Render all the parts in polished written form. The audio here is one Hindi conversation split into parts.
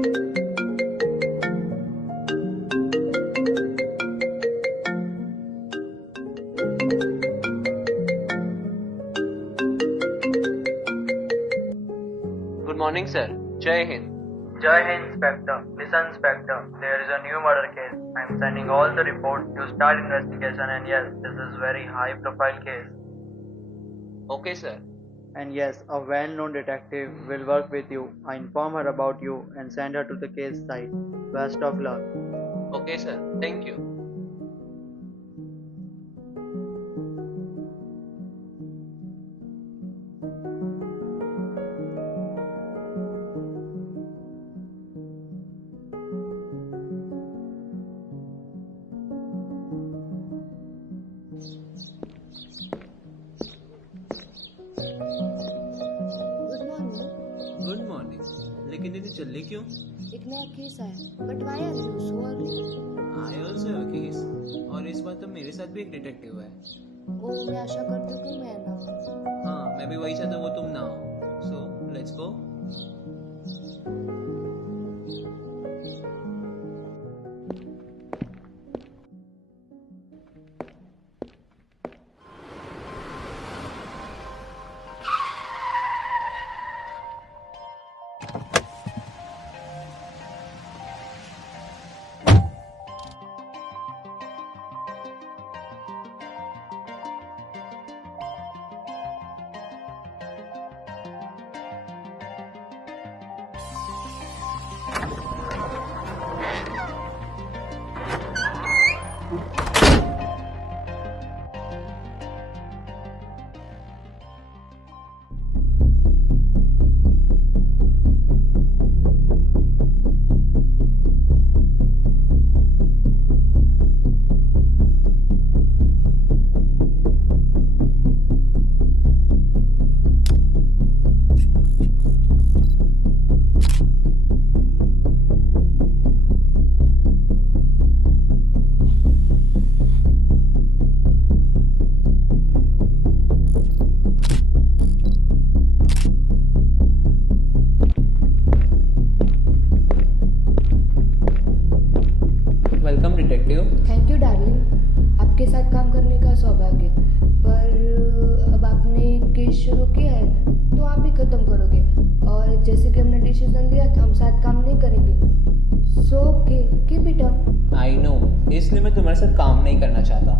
Good morning, sir. Jai Hind. Jai Hind, Inspector. Listen, Inspector. There is a new murder case. I am sending all the reports. You start investigation, and yes, this is very high-profile case. Okay, sir. And yes, a well-known detective will work with you. I inform her about you and send her to the case site. Best of luck. Okay, sir. Thank you. Good morning. लेकिन इतनी जल्दी क्यों? एक नया केस आया। But why are you so early? I also have a case, और इस बार तो मेरे साथ भी एक डिटेक्टिव है। ओ, मैं आशा करती हूँ कि मैं ना हूँ। हाँ, मैं भी वही चाहता हूँ वो तुम ना हो। So let's go. Welcome detective. Thank you darling, आपके साथ काम करने का सौभाग्य। पर अब आपने केस शुरू किया है तो आप ही खत्म करोगे, और जैसे कि हमने डिसीजन लिया था हम साथ काम नहीं करेंगे। So keep it up. I know, इसलिए मैं तुम्हारे साथ काम नहीं करना चाहता।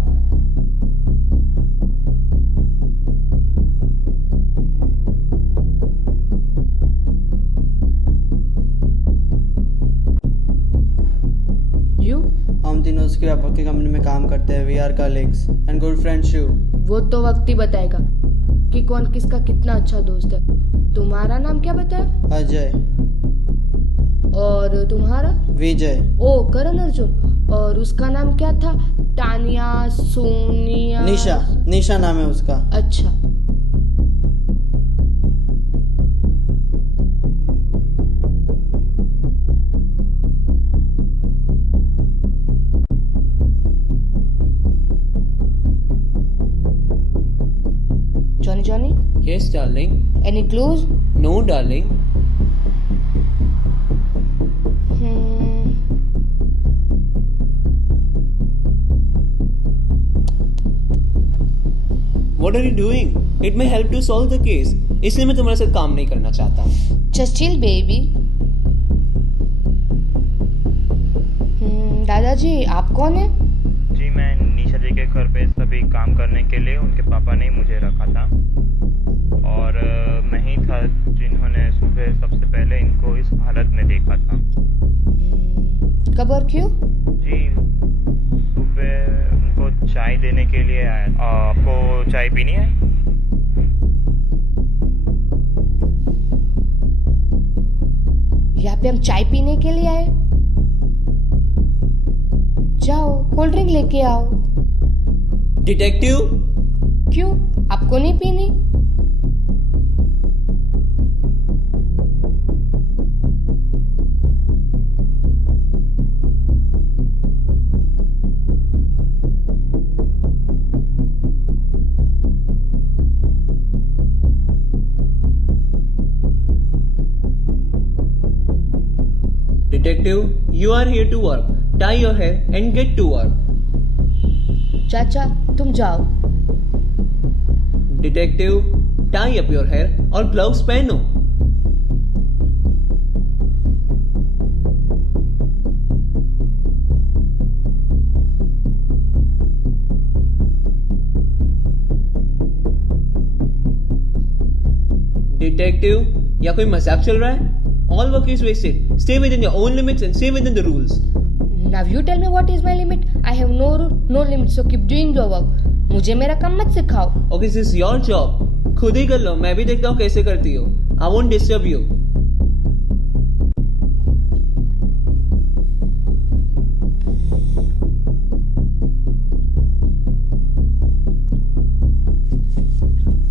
हम तीनों उसके पापा की कंपनी में काम करते हैं। We are colleagues and good friends too. वो तो वक्त ही बताएगा कि कौन किसका कितना अच्छा दोस्त है। तुम्हारा नाम क्या बताया? अजय। और तुम्हारा? विजय। ओ, करण अर्जुन। और उसका नाम क्या था? तानिया, सोनिया? निशा नाम है उसका। अच्छा। Johnny? Yes, darling. Any clues? No, darling. What are you doing? It may help to solve the case. इसलिए मैं तुम्हारे साथ काम नहीं करना चाहता। Just chill, baby. दादाजी, आप कौन है? जी, मैं निशा जी के घर पे सभी काम करने के लिए उनके पापा ने मुझे रखा था, और मैं ही था जिन्होंने सुबह सबसे पहले इनको इस हालत में देखा था। कब और क्यों? जी, सुबह उनको चाय देने के लिए आया। आपको चाय पीनी है? यहाँ पे हम चाय पीने के लिए आए? जाओ कोल्ड ड्रिंक लेके आओ। डिटेक्टिव? क्यों, आपको नहीं पीनी? Detective, you are here to work. Tie your hair and get to work. चाचा तुम जाओ. Detective, tie up your hair और gloves पहनो. Detective, या कोई मजाक चल रहा है? All work is wasted. Stay within your own limits and stay within the rules. Now you tell me what is my limit. I have no rule, no limit, so keep doing your work. मुझे मेरा काम मत सिखाओ. Okay, this is your job. खुद ही कर लो. मैं भी देखता हूँ कैसे करती हो. I won't disturb you.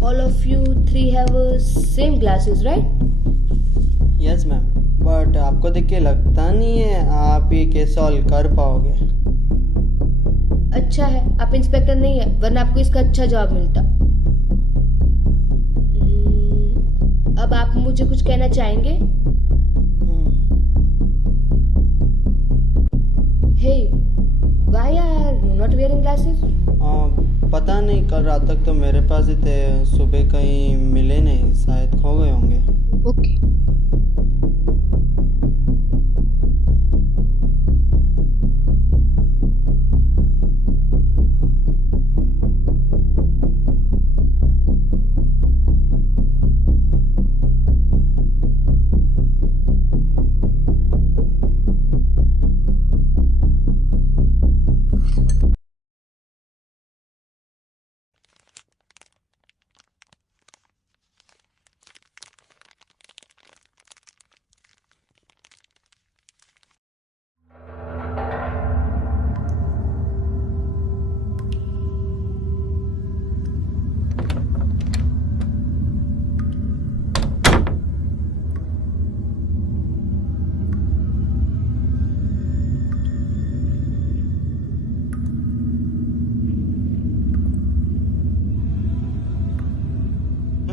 All of you three have same glasses, right? Yes ma'am, but आपको देख के लगता नहीं है आप ये केस सॉल्व कर पाओगे. अच्छा है आप इंस्पेक्टर नहीं है, वरना आपको इसका अच्छा जवाब मिलता. अब आप मुझे कुछ कहना चाहेंगे? Hey, why are you not wearing glasses? पता नहीं, कल रात तक तो मेरे पास ही थे, सुबह कहीं मिले नहीं, शायद खो गए होंगे. ओके.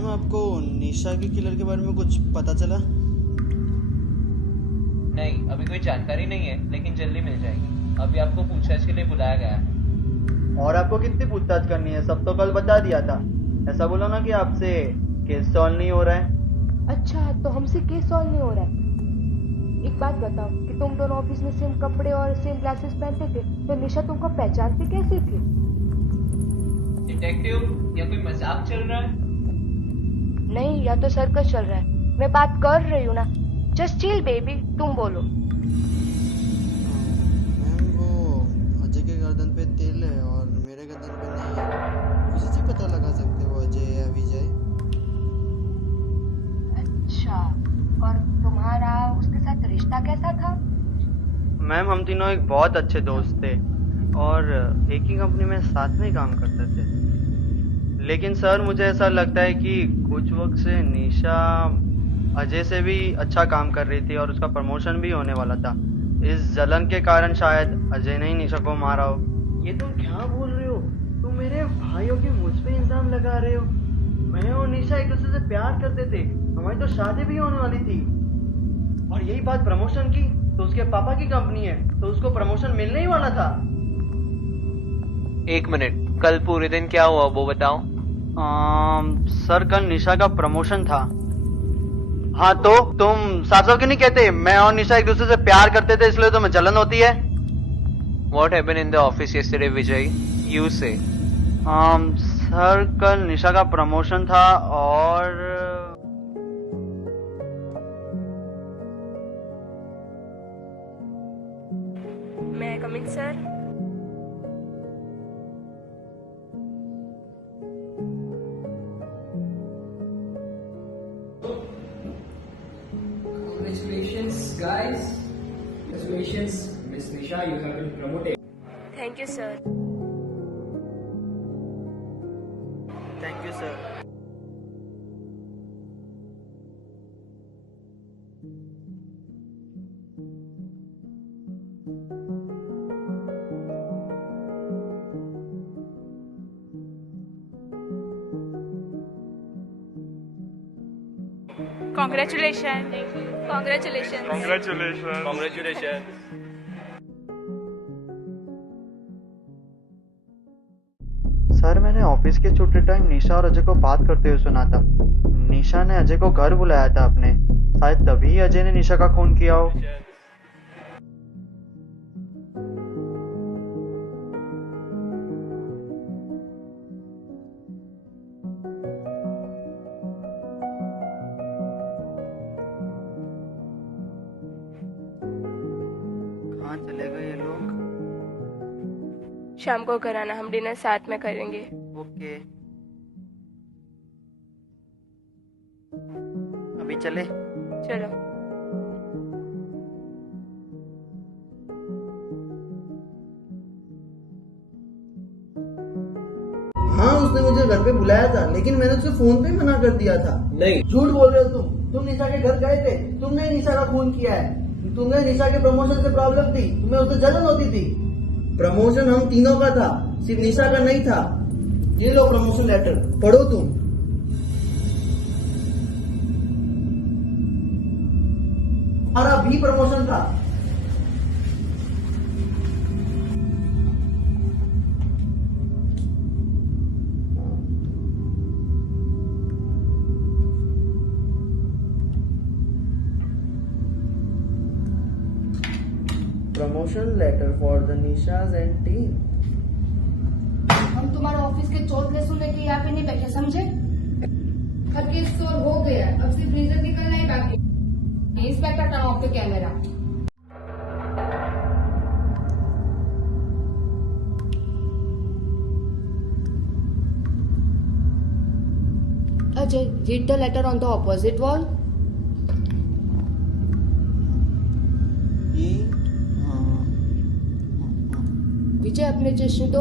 आपको निशा के किलर के बारे में कुछ पता चला? नहीं, अभी कोई जानकारी नहीं है, लेकिन जल्दी मिल जाएगी. अभी आपको पूछताछ के लिए बुलाया गया है. और आपको कितनी पूछताछ करनी है? सब तो कल बता दिया था. ऐसा बोलो ना कि आपसे केस सॉल्व नहीं हो रहा है. अच्छा तो हमसे केस सॉल्व नहीं हो रहा है. एक बात बताओ कि तुम दोनों ऑफिस में सेम कपड़े और सेम ग्लासेस पहनते थे, तो निशा तुमको पहचानती कैसे थी? डिटेक्टिव, या कोई मजाक चल रहा है? नहीं, या तो सर्कस चल रहा है. मैं बात कर रही हूँ ना. जस्ट चिल बेबी, तुम बोलो. मैम, वो अजय के गर्दन पे तिल है और मेरे गर्दन पे नहीं है. उसी से पता लगा सकते हो अजय या विजय. अच्छा, और तुम्हारा उसके साथ रिश्ता कैसा था? मैम, हम तीनों एक बहुत अच्छे दोस्त थे और एक ही कंपनी में साथ में काम करते थे. लेकिन सर, मुझे ऐसा लगता है कि कुछ वक्त से निशा अजय से भी अच्छा काम कर रही थी और उसका प्रमोशन भी होने वाला था. इस जलन के कारण शायद अजय ने ही निशा को मारा हो. ये तुम क्या बोल रहे हो? तुम मेरे भाइयों के मुझ पे इल्जाम लगा रहे हो. मैं और निशा एक दूसरे से प्यार करते थे. हमारी तो शादी भी होने वाली थी. और यही बात प्रमोशन की, तो उसके पापा की कंपनी है, तो उसको प्रमोशन मिलने ही वाला था. एक मिनट, कल पूरे दिन क्या हुआ वो बताओ. सर, कल निशा का प्रमोशन था. हाँ, तो तुम साफ साफ क्यों नहीं कहते? मैं और निशा एक दूसरे से प्यार करते थे, इसलिए तुम्हें जलन होती है. What happened in the office yesterday, Vijay? You say. Sir, कल निशा का प्रमोशन था और मैं come in sir. Congratulations, guys. Congratulations, Miss Nisha. You have been promoted. Thank you sir. Thank you sir. Congratulations. Congratulations. Congratulations. Sir मैंने ऑफिस के छुट्टी टाइम निशा और अजय को बात करते हुए सुना था। निशा ने अजय को घर बुलाया था अपने, शायद तभी अजय ने निशा का खून किया हो। कहाँ चले गए ये लोग? शाम को घर आना, हम डिनर साथ में करेंगे। ओके, अभी चले? चलो। हाँ, उसने मुझे घर पे बुलाया था, लेकिन मैंने उसे फोन पे मना कर दिया था। नहीं, झूठ बोल रहे हो तुम निशा के घर गए थे, तुमने निशा का खून किया है। तुम्हें निशा के प्रमोशन से प्रॉब्लम थी, तुम्हें उससे जलन होती थी। प्रमोशन हम तीनों का था, सिर्फ निशा का नहीं था। ये लो प्रमोशन लेटर, पढ़ो तुम। हमारा भी प्रमोशन था। Promotion letter for the Nishas and team. हम तुम्हारे ऑफिस के चौथे सुनने के यहाँ पे नहीं बैठे, समझे? हर केस सॉल्व हो गया, अब सिर्फ रीजन निकलना ही बाकी। Inspector turn off the camera. Ajay, read the letter on the opposite wall. विजय, अपने चश्मे दो।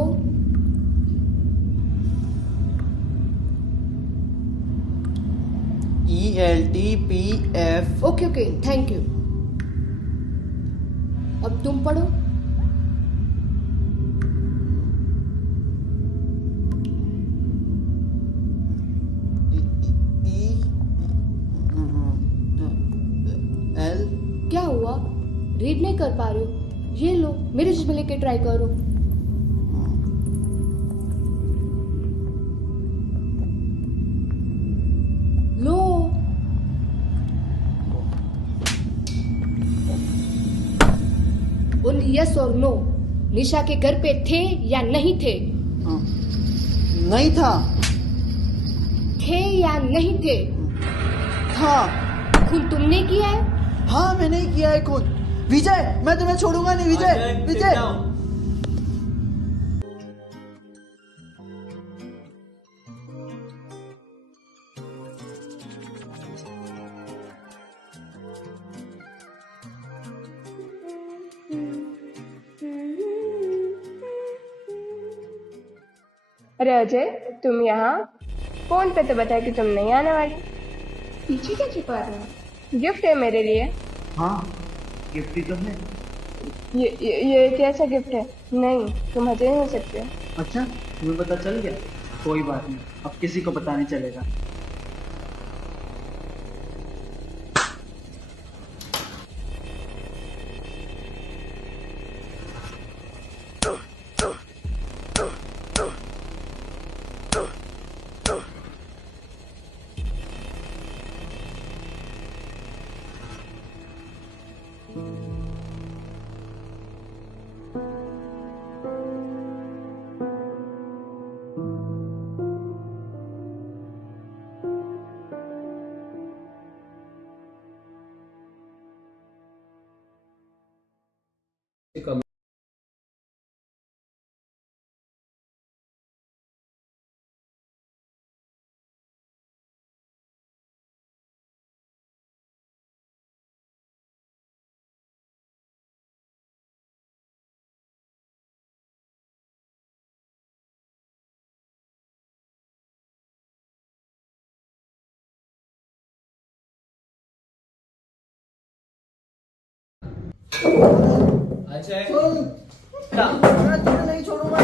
ELTPF। Okay okay, thank you. अब तुम पढ़ो। L। क्या हुआ? रीड नहीं कर पा रहे हो? ये लो, मेरे चश्मे लेके ट्राई करो। लो। ओनली यस और नो, निशा के घर पे थे या नहीं थे? नहीं था। थे या नहीं थे? था। खून तुमने किया है? हाँ, मैंने ही किया है खून। विजय, मैं तुम्हें छोड़ूंगा नहीं। विजय, विजय। अरे अजय, तुम यहाँ? फोन पे तो बताया कि तुम नहीं आने वाली। पीछे क्या छुपा रहे हो? गिफ्ट है मेरे लिए। हाँ, गिफ्ट ही तो है। ये कैसा गिफ्ट है? नहीं, तुम अजय नहीं हो सकते। अच्छा, तुम्हें पता चल गया? कोई बात नहीं, अब किसी को पता नहीं चलेगा। अजय, मैं तुम्हें नहीं छोड़ूंगा।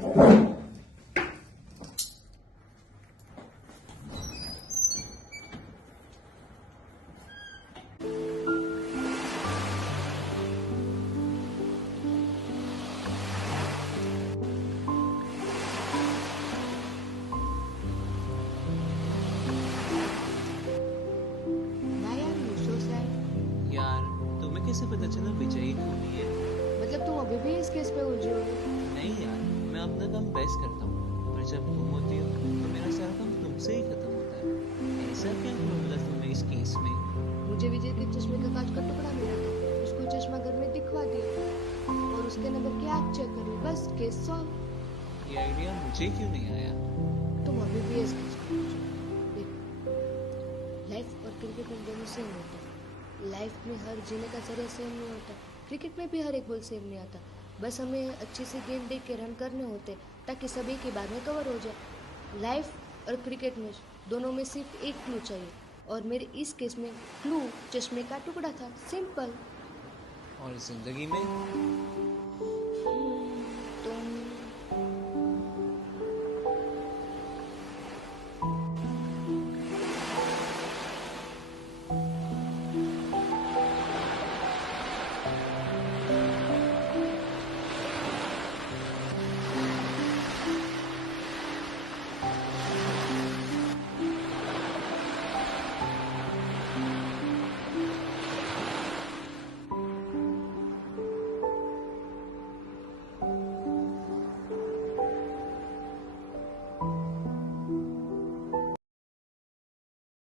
Why are you so sad? यार तुम्हें कैसे पता चला विजयी खूनी है? मतलब तुम अभी भी इस केस पे उलझे हो? नहीं यार, मैं अपना काम बेस्ट करता हूँ, पर जब तुम होती हो तो मेरा सारा काम तुमसे ही खत्म होता है। ऐसा क्या हुआ मतलब तुम्हें इस केस में? मुझे विजय के चश्मे का कांच का टुकड़ा मिला था, उसको चश्मा घर में दिखवा दिया और उसके नंबर की आग चेक करी, बस केस सॉल्व। ये आइडिया मुझे क्यों नहीं आया? तुम अभी भी इस केस पे उलझे हो। देखो, लाइफ और क्रिकेट में दोनों सेम होता है। लाइफ में हर जीने का जरिया सेम नहीं होता, क्रिकेट में भी हर एक बॉल सेम नहीं आता। बस हमें अच्छे से गेम देख के रन करने होते ताकि सभी के बाद में कवर हो जाए। लाइफ और क्रिकेट में दोनों में सिर्फ एक क्लू चाहिए और मेरे इस केस में क्लू चश्मे का टुकड़ा था। सिंपल। और जिंदगी में?